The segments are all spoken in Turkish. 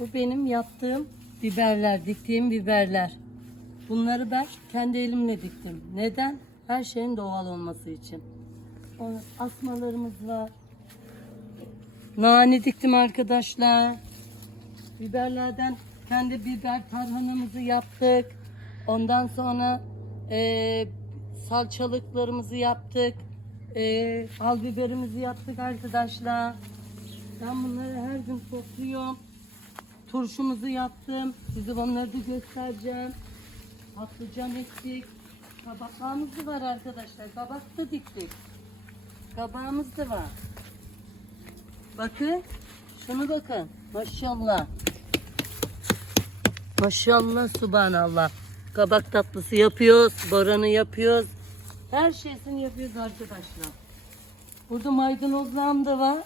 Bu benim yaptığım biberler, diktiğim biberler. Bunları ben kendi elimle diktim. Neden? Her şeyin doğal olması için. O asmalarımız var. Nane diktim arkadaşlar. Biberlerden kendi biber tarhanamızı yaptık. Ondan sonra eee salçalıklarımızı yaptık. Eee al biberimizi yaptık arkadaşlar. Ben bunları her gün topluyorum. Turşumuzu yaptım. Size onları da göstereceğim. Patlıcan ektik. Kabaklarımız da var arkadaşlar. Kabak da diktik. Kabağımız da var. Bakın. Şunu bakın. Maşallah. Maşallah subhanallah. Kabak tatlısı yapıyoruz. Boranı yapıyoruz. Her şeysini yapıyoruz arkadaşlar. Burada maydanozlarım da var.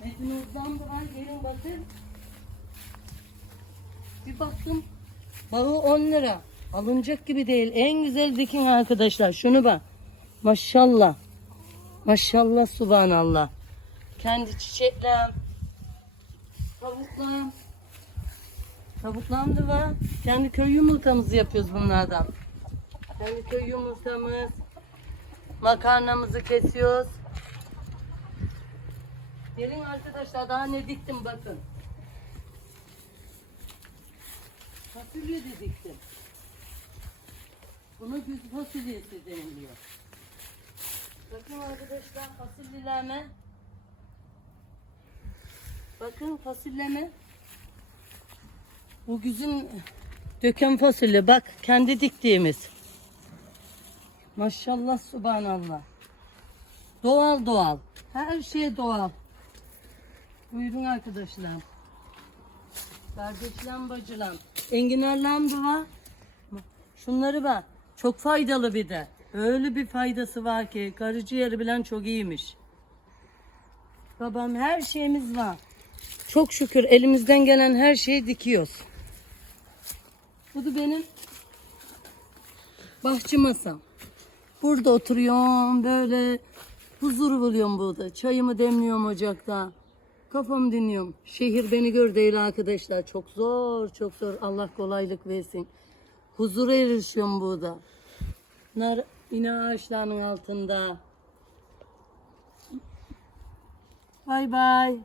Maydanozlarım da var. Gelin bakın. Bir baktım. Bağı 10 lira. Alınacak gibi değil. En güzel dikin arkadaşlar. Şunu bak. Maşallah. Maşallah subhanallah. Kendi çiçeklerim. Tavuklarım. Tavuklarım da var. Kendi köy yumurtamızı yapıyoruz bunlardan. Kendi köy yumurtamız. Makarnamızı kesiyoruz. Gelin arkadaşlar daha ne diktim bakın. Fasulye de diktim. Buna güz fasulyesi deniliyor. Bakın arkadaşlar fasulyelerime. Bakın fasulyeme. Bu güzün döken fasulye. Bak kendi diktiğimiz. Maşallah subhanallah. Doğal doğal. Her şey doğal. Buyurun arkadaşlar. Kardeşlerim bacılarım. Enginarlarım da var. Şunları bak. Çok faydalı bir de. Öyle bir faydası var ki karaciğeri bilen çok iyiymiş. Babam her şeyimiz var. Çok şükür elimizden gelen her şeyi dikiyoruz. Bu da benim bahçe masam. Burada oturuyorum böyle huzur buluyorum burada. Çayımı demliyorum ocakta. Kafamı dinliyorum. Şehir beni gör değil arkadaşlar. Çok zor, çok zor. Allah kolaylık versin. Huzura erişiyorum burada. Nar yine ağaçlarının altında. Bay bay.